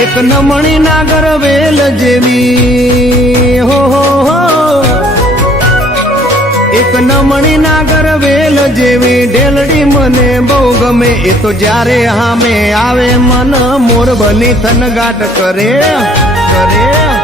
એક નમણી નાગર વેલ જેવી હો એક નમણી નાગર વેલ જેવી ઢેલડી મને બહુ ગમે એ તો જ્યારે હામે આવે મન મોર બની થનગાટ કરે કરે